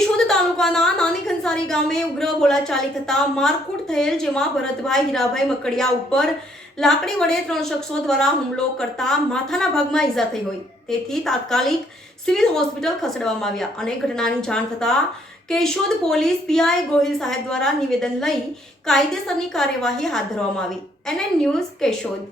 કેશોદ તાલુકાના નાની ખંસારી ગામે ઉગ્ર બોલાચાલી થતા મારકૂટ થયેલ, જેમાં ભરતભાઈ હીરાભાઈ મકડિયા ઉપર લાકડી વડે 3 શખ્સો દ્વારા હુમલો કરતા માથાના ભાગમાં ઈજા થઈ હોય, તેથી તાત્કાલિક સિવિલ હોસ્પિટલ ખસેડવામાં આવ્યા અને ઘટનાની જાણ થતા કેશોદ પોલીસ પીઆઈ ગોહિલ સાહેબ દ્વારા નિવેદન લઈ કાયદેસરની કાર્યવાહી હાથ ધરવામાં આવી। NN news Keshod.